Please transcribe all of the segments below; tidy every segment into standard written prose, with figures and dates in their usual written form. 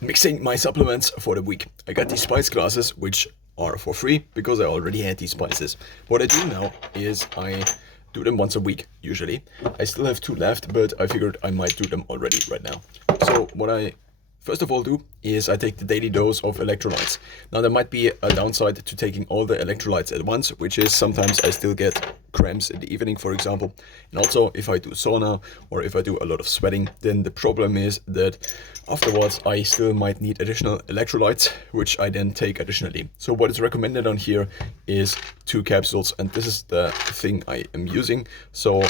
Mixing my supplements for the week. I got these spice glasses, which are for free because I already had these spices. What I do now is I do them once a week, usually. I still have two left, but I figured I might do them already right now. So what I first of all do is I take the daily dose of electrolytes. Now there might be a downside to taking all the electrolytes at once, which is sometimes I still get cramps in the evening, for example. And also if I do sauna or if I do a lot of sweating, then the problem is that afterwards I still might need additional electrolytes, which I then take additionally. So what is recommended on here is 2 capsules, and this is the thing I am using. So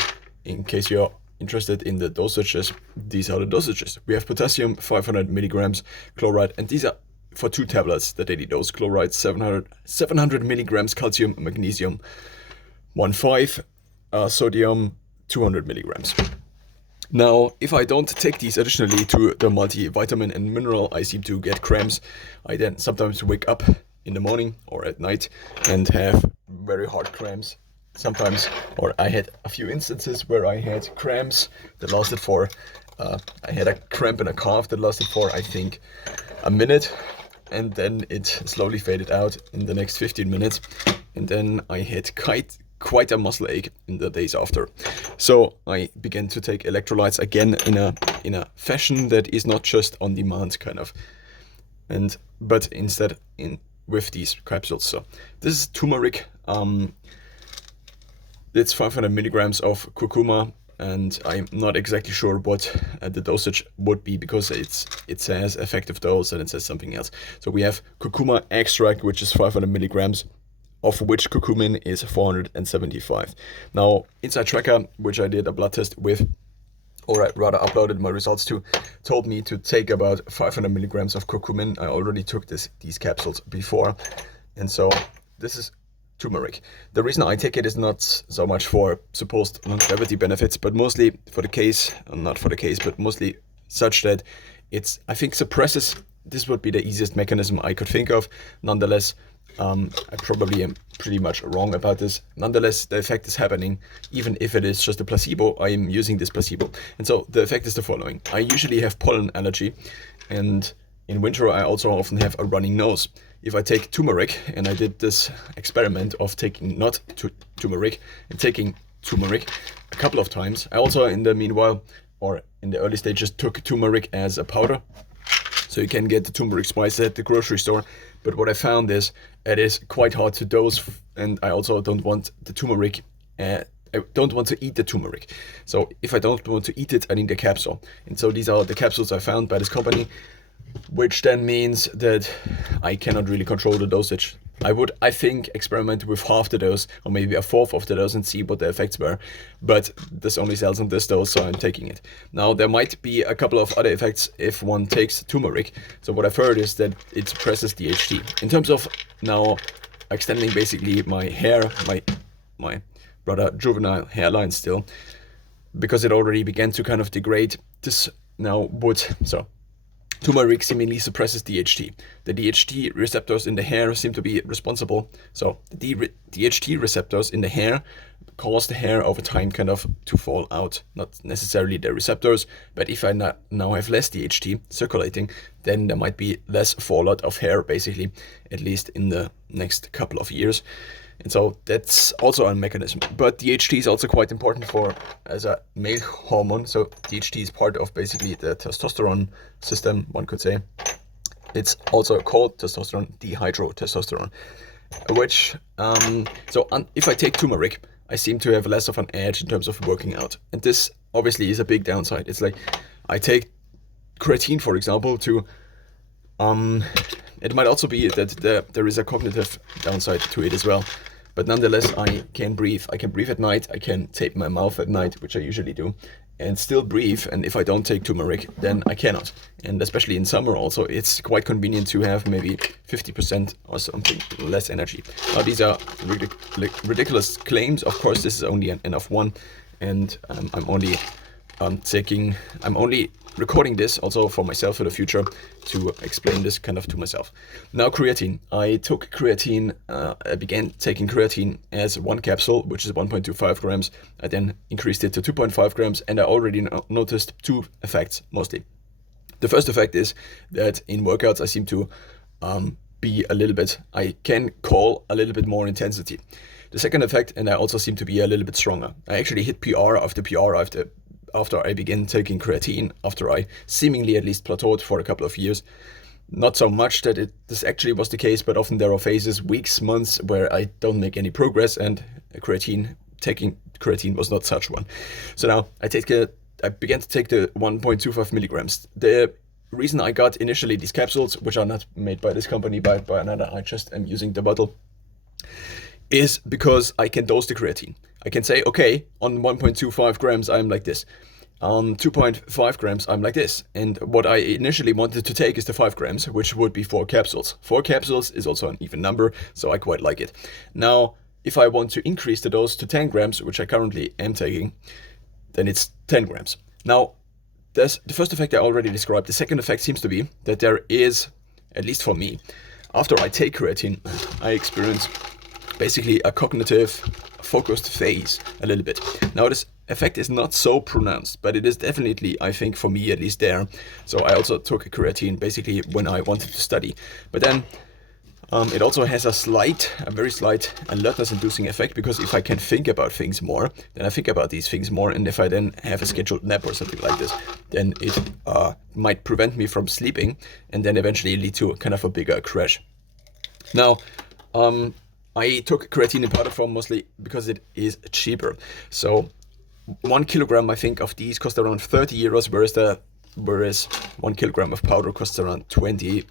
in case you're interested in the dosages, these are the dosages. We have potassium 500 milligrams, chloride, and these are for 2 tablets, the daily dose. Chloride 700 milligrams, calcium, magnesium 1.5, sodium 200 milligrams. Now, if I don't take these additionally to the multivitamin and mineral, I seem to get cramps. I then sometimes wake up in the morning or at night and have very hard cramps. Sometimes, or I had a few instances where I had cramps that lasted for, I had a cramp in a calf that lasted for, I think, a minute, and then it slowly faded out in the next 15 minutes, and then I had quite a muscle ache in the days after. So I began to take electrolytes again in a fashion that is not just on demand kind of, but instead in with these capsules. So this is turmeric. It's 500 milligrams of curcuma, and I'm not exactly sure what the dosage would be because it says effective dose and it says something else. So we have curcuma extract, which is 500 milligrams, of which curcumin is 475. Now, Inside Tracker, which I did a blood test with, or I rather uploaded my results to, told me to take about 500 milligrams of curcumin. I already took these capsules before, and so this is turmeric. The reason I take it is not so much for supposed longevity benefits, but mostly for the case, not for the case, but mostly such that I think suppresses. This would be the easiest mechanism I could think of. Nonetheless, I probably am pretty much wrong about this. Nonetheless, the effect is happening, even if it is just a placebo. I am using this placebo. And so the effect is the following. I usually have pollen allergy, and in winter I also often have a running nose. If I take turmeric, and I did this experiment of taking not turmeric and taking turmeric a couple of times. I also in the meanwhile, or in the early stages, took turmeric as a powder. So you can get the turmeric spice at the grocery store. But what I found is it is quite hard to dose, and I also don't want the turmeric. I don't want to eat the turmeric. So if I don't want to eat it, I need a capsule. And so these are the capsules I found by this company, which then means that I cannot really control the dosage. I would, I think, experiment with half the dose or maybe a fourth of the dose and see what the effects were. But this only sells on this dose, so I'm taking it. Now, there might be a couple of other effects if one takes turmeric. So what I've heard is that it suppresses DHT. In terms of now extending basically my hair, my rather juvenile hairline still, because it already began to kind of degrade, this now would, so turmeric seemingly suppresses DHT. The DHT receptors in the hair seem to be responsible. So the DHT receptors in the hair cause the hair over time kind of to fall out. Not necessarily the receptors, but if I now have less DHT circulating, then there might be less fallout of hair, basically, at least in the next couple of years. And so that's also a mechanism. But DHT is also quite important as a male hormone. So DHT is part of basically the testosterone system, one could say. It's also called testosterone, dihydrotestosterone, which, if I take turmeric, I seem to have less of an edge in terms of working out. And this obviously is a big downside. It's like I take creatine, for example, to it might also be that there is a cognitive downside to it as well. But nonetheless, I can breathe. I can breathe at night. I can tape my mouth at night, which I usually do, and still breathe. And if I don't take turmeric, then I cannot. And especially in summer also, it's quite convenient to have maybe 50% or something less energy. Now, these are ridiculous claims. Of course, this is only an N of 1. And I'm only recording this also for myself for the future to explain this kind of to myself. Now, creatine. I took creatine, I began taking creatine as 1 capsule, which is 1.25 grams. I then increased it to 2.5 grams, and I already noticed 2 effects mostly. The first effect is that in workouts I seem to I can call a little bit more intensity. The second effect, and I also seem to be a little bit stronger. I actually hit PR after PR after I began taking creatine, after I seemingly at least plateaued for a couple of years. Not so much that this actually was the case, but often there are phases, weeks, months, where I don't make any progress, and taking creatine was not such one. So now I began to take the 1.25 milligrams. The reason I got initially these capsules, which are not made by this company, but by another, I just am using the bottle, is because I can dose the creatine. I can say, okay, on 1.25 grams, I'm like this. On 2.5 grams, I'm like this. And what I initially wanted to take is the 5 grams, which would be 4 capsules. 4 capsules is also an even number, so I quite like it. Now, if I want to increase the dose to 10 grams, which I currently am taking, then it's 10 grams. Now, there's the first effect I already described. The second effect seems to be that there is, at least for me, after I take creatine, I experience basically a cognitive focused phase a little bit. Now this effect is not so pronounced, but it is definitely, I think, for me at least there. So I also took a creatine basically when I wanted to study. But then it also has a very slight alertness inducing effect, because if I can think about things more, then I think about these things more. And if I then have a scheduled nap or something like this, then it might prevent me from sleeping and then eventually lead to kind of a bigger crash. Now, I took creatine in powder form mostly because it is cheaper. So 1 kilogram, I think, of these cost around 30 euros, whereas 1 kilogram of powder costs around 22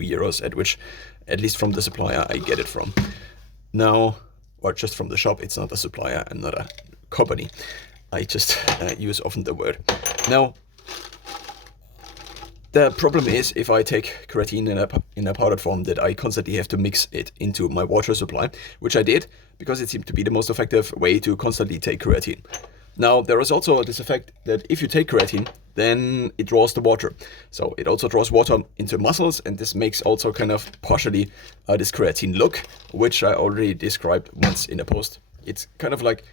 euros, at least from the supplier I get it from. Now, or just from the shop, it's not a supplier and not a company. I just use often the word. Now, the problem is if I take creatine in a powdered form, that I constantly have to mix it into my water supply, which I did because it seemed to be the most effective way to constantly take creatine. Now, there is also this effect that if you take creatine, then it draws the water. So it also draws water into muscles, and this makes also kind of partially this creatine look, which I already described once in a post. It's kind of like,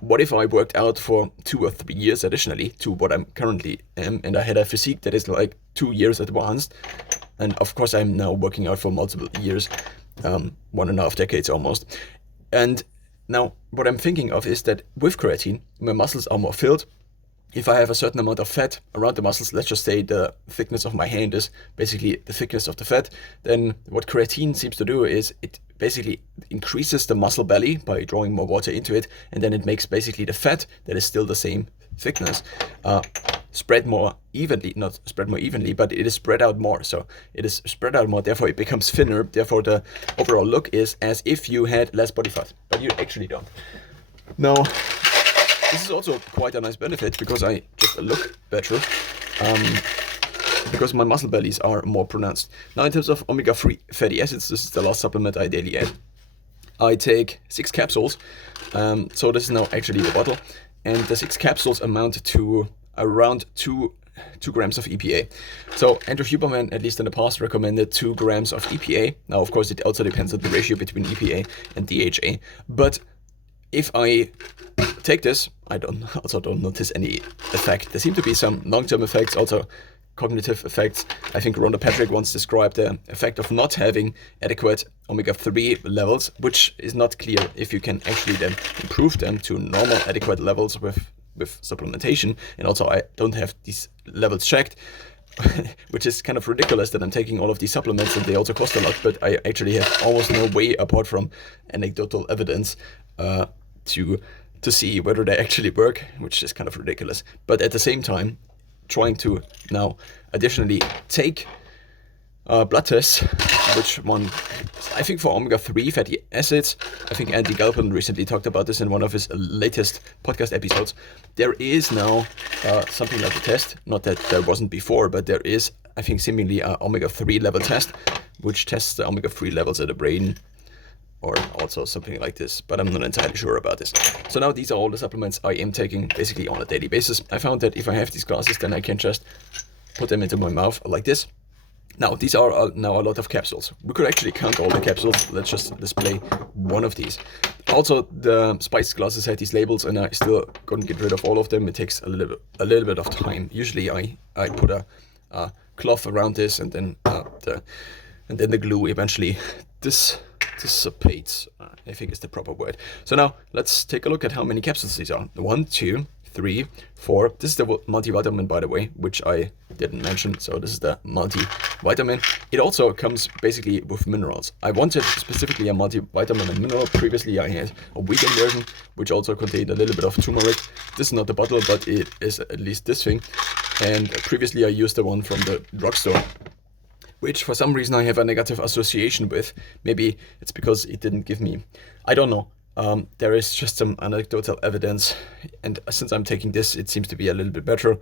what if I worked out for 2 or 3 years additionally to what I'm currently am, and I had a physique that is like 2 years advanced, and of course I'm now working out for multiple years, 1.5 decades almost. And now what I'm thinking of is that with creatine, my muscles are more filled. If I have a certain amount of fat around the muscles, let's just say the thickness of my hand is basically the thickness of the fat, then what creatine seems to do is it basically increases the muscle belly by drawing more water into it, and then it makes basically the fat that is still the same thickness spread more evenly, not spread more evenly, but it is spread out more. So it is spread out more, therefore it becomes thinner, therefore the overall look is as if you had less body fat, but you actually don't. Now, this is also quite a nice benefit because I just look better, because my muscle bellies are more pronounced. Now, in terms of omega-3 fatty acids, this is the last supplement I daily add. I take 6 capsules, so this is now actually the bottle, and the 6 capsules amount to around 2 grams of EPA. So Andrew Huberman, at least in the past, recommended 2 grams of EPA. Now, of course, it also depends on the ratio between EPA and DHA, but if I take this, I also don't notice any effect. There seem to be some long-term effects, also cognitive effects. I think Rhonda Patrick once described the effect of not having adequate omega-3 levels, which is not clear if you can actually then improve them to normal adequate levels with supplementation. And also I don't have these levels checked, which is kind of ridiculous that I'm taking all of these supplements and they also cost a lot, but I actually have almost no way apart from anecdotal evidence to see whether they actually work, which is kind of ridiculous. But at the same time, trying to now additionally take blood tests, which one, I think for omega-3 fatty acids, I think Andy Galpin recently talked about this in one of his latest podcast episodes. There is now something like a test, not that there wasn't before, but there is, I think, seemingly an omega-3 level test, which tests the omega-3 levels in the brain, or also something like this, but I'm not entirely sure about this. So now these are all the supplements I am taking basically on a daily basis. I found that if I have these glasses, then I can just put them into my mouth like this. Now, these are now a lot of capsules. We could actually count all the capsules. Let's just display one of these. Also, the Spice glasses had these labels, and I still couldn't get rid of all of them. It takes a little bit of time. Usually I put a cloth around this, and then the glue eventually dissipates. I think is the proper word. So now let's take a look at how many capsules these are. 1, 2, 3, 4. This is the multivitamin, by the way, which I didn't mention. So this is the multivitamin. It also comes basically with minerals. I wanted specifically a multivitamin and mineral. Previously I had a vegan version, which also contained a little bit of turmeric. This is not the bottle, but it is at least this thing. And previously I used the one from the drugstore, which for some reason I have a negative association with. Maybe it's because it didn't give me, I don't know. There is just some anecdotal evidence, and since I'm taking this, it seems to be a little bit better.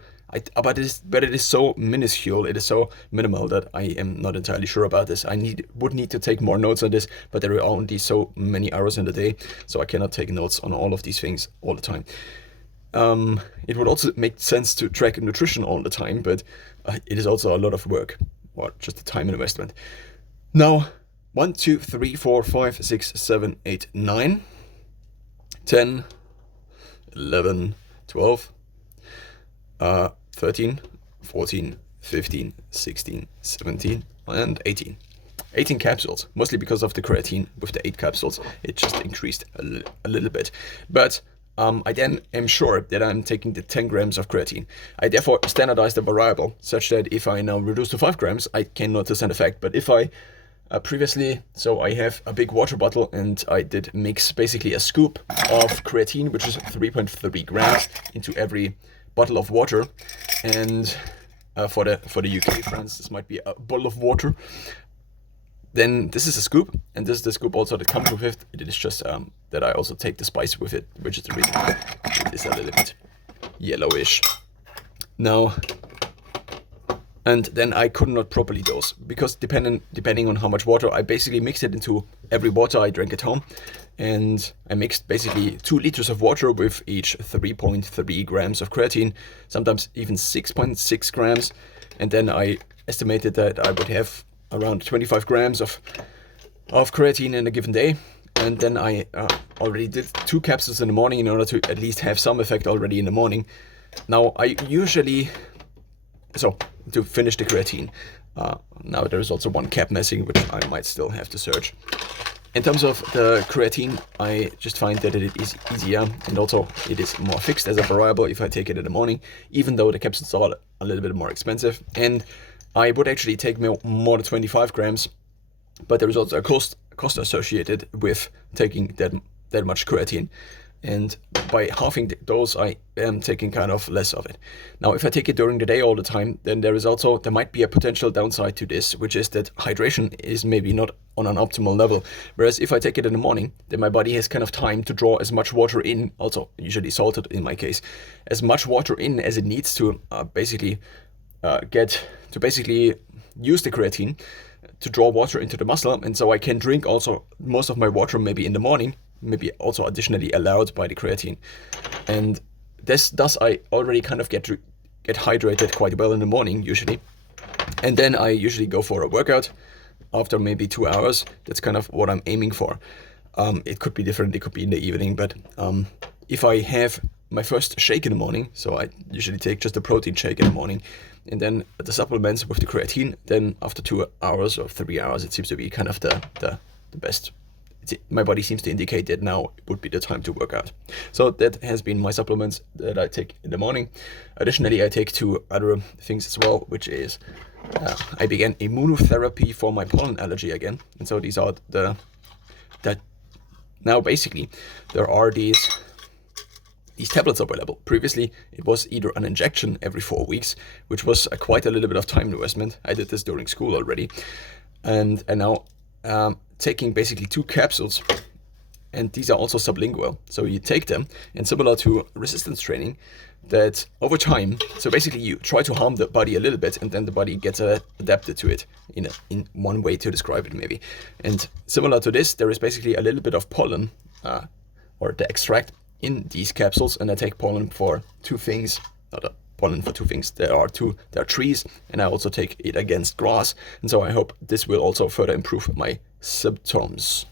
But it is so minuscule, it is so minimal that I am not entirely sure about this. I would need to take more notes on this, but there are only so many hours in the day, so I cannot take notes on all of these things all the time. It would also make sense to track nutrition all the time, but it is also a lot of work, or just a time investment. Now, 1, 2, 3, 4, 5, 6, 7, 8, 9, 10, 11, 12, 13, 14, 15, 16, 17, and 18. 18 capsules, mostly because of the creatine. With the 8 capsules, it just increased a little bit. But I then am sure that I'm taking the 10 grams of creatine. I therefore standardize the variable such that if I now reduce to 5 grams, I can notice an effect. But if I previously, so I have a big water bottle and I did mix basically a scoop of creatine, which is 3.3 grams, into every bottle of water. And for the UK friends, this might be a bottle of water. Then this is a scoop, and this is the scoop also that comes with it. It is just that I also take the spice with it, which is the reason it is a little bit yellowish. Now, and then I could not properly dose, because depending on how much water, I basically mixed it into every water I drank at home. And I mixed basically 2 liters of water with each 3.3 grams of creatine, sometimes even 6.6 grams. And then I estimated that I would have around 25 grams of creatine in a given day. And then I already did 2 capsules in the morning in order to at least have some effect already in the morning. Now I usually, so to finish the creatine, now there is also 1 cap missing, which I might still have to search. In terms of the creatine, I just find that it is easier, and also it is more fixed as a variable if I take it in the morning, even though the capsules are a little bit more expensive. And I would actually take more than 25 grams, but there is also a cost associated with taking that much creatine. And by halving the dose, I am taking kind of less of it. Now, if I take it during the day all the time, then there might be a potential downside to this, which is that hydration is maybe not on an optimal level. Whereas if I take it in the morning, then my body has kind of time to draw as much water in, also usually salted in my case, as much water in as it needs to basically use the creatine to draw water into the muscle. And so I can drink also most of my water maybe in the morning, maybe also additionally allowed by the creatine. And thus I already kind of get hydrated quite well in the morning usually. And then I usually go for a workout after maybe 2 hours. That's kind of what I'm aiming for. It could be different, it could be in the evening, but if I have my first shake in the morning, so I usually take just a protein shake in the morning, and then the supplements with the creatine, then after 2 hours or 3 hours, it seems to be kind of the best. My body seems to indicate that now would be the time to work out. So that has been my supplements that I take in the morning. Additionally, I take 2 other things as well, which is I began immunotherapy for my pollen allergy again. And so these are now basically there are these tablets available. Previously, it was either an injection every 4 weeks, which was quite a little bit of time investment. I did this during school already. And now taking basically 2 capsules, and these are also sublingual. So you take them, and similar to resistance training, that over time, so basically you try to harm the body a little bit, and then the body gets adapted to it in one way to describe it maybe. And similar to this, there is basically a little bit of pollen or the extract in these capsules, and I take pollen for 2 things, not a pollen for 2 things. There are trees, and I also take it against grass, and so I hope this will also further improve my symptoms.